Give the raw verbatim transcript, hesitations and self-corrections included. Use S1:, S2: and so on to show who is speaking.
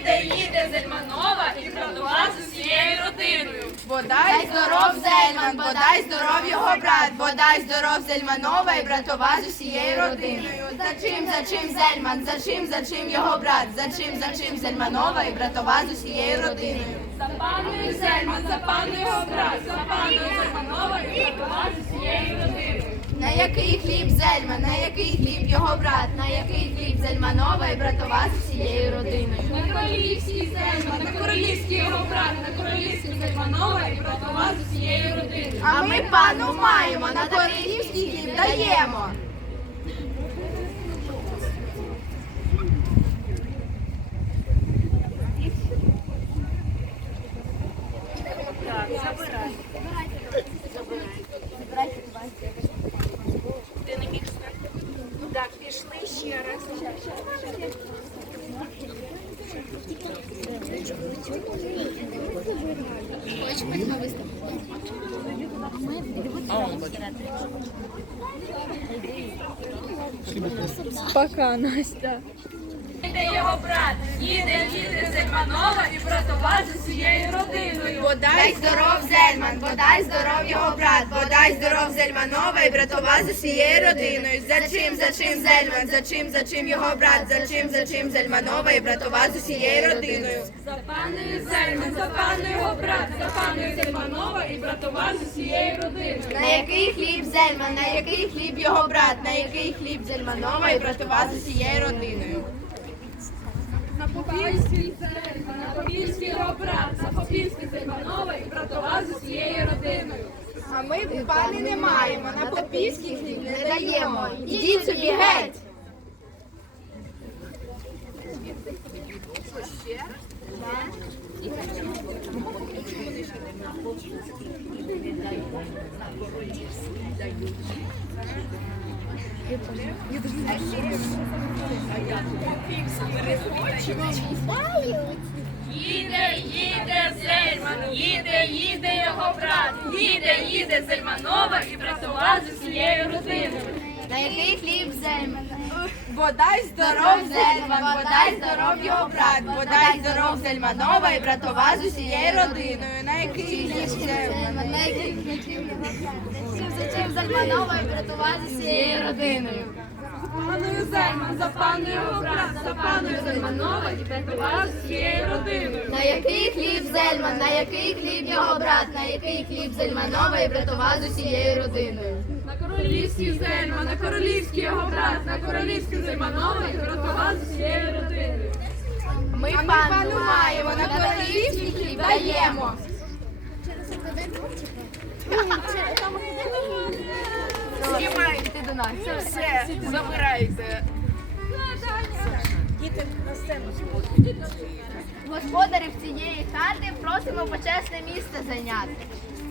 S1: їде, їде Зельманова і братова з усією родиною.
S2: Бодай здоров Зельман, бодай здоров його брат, бодай здоров Зельманова і братова з усією родиною. За чим, за чим Зельман, за чим, за чим його брат, за чим, за чим Зельманова і братова з усією родиною.
S1: За паною Зельман, за паною його брат, за паною Зельманова і братова з усією родиною.
S2: На який хліб Зельман, на який хліб його брат, на який хліб Зельманова і братова з усією родиною.
S1: На королівський Зельман, на королівський його брат, на королівський Зельманова і братова з усією родиною.
S2: А ми пану маємо, на королівський хліб даємо.
S1: Ти не міг стати? Так, пішли ще раз.
S3: Пока, Настя.
S1: Їде його брат, їде, їде Зельманова і братова з усією родиною.
S2: Бодай здоров Зельман, бодай здоров його брат, бодай здоров Зельманова і братова з усією родиною. За чим, за чим Зельман, за чим, за чим його брат, за чим, за чим Зельманова і братова з усією родиною.
S1: За паною Зельман, за паною його брат, за паною Зельманова і братова з усією родиною.
S2: На який хліб Зельман, на який хліб його брат, на який хліб Зельманова і братова з усією родиною.
S1: На Попільський Зельман, на Попільський його брат, за Попільський Зельманова і братова з усією родиною.
S2: А ми пані не маємо, на попільський хліб не даємо. Ідіть собі геть!
S1: Їде, їде Зельман, їде, їде його брат, їде, їде Зельманова і братова з усією родиною.
S2: На який хліб Зельман? Бодай здоров Зельман, бодай здоров його брат, бодай здоров Зельманова і братова з усією родиною. На який хліб Зельман? На який хліб його брат? За чим Зельманова і братова з усією родиною.
S1: Паною Зельман, за паною його брат, за паною Зельманова і братова з усією родиною.
S2: На який хліб Зельман, на який хліб його брат, на який хліб Зельманова і братова з усією родиною.
S1: На королівський Зельман, на королівський його брат, на королівський Зельманова і братова з усією родиною.
S2: Ми пану маємо, на королівський хліб даємо. Знімайте ти до нас.
S1: Все, забирайте.
S2: Господарів цієї хати просимо почесне місце зайняти.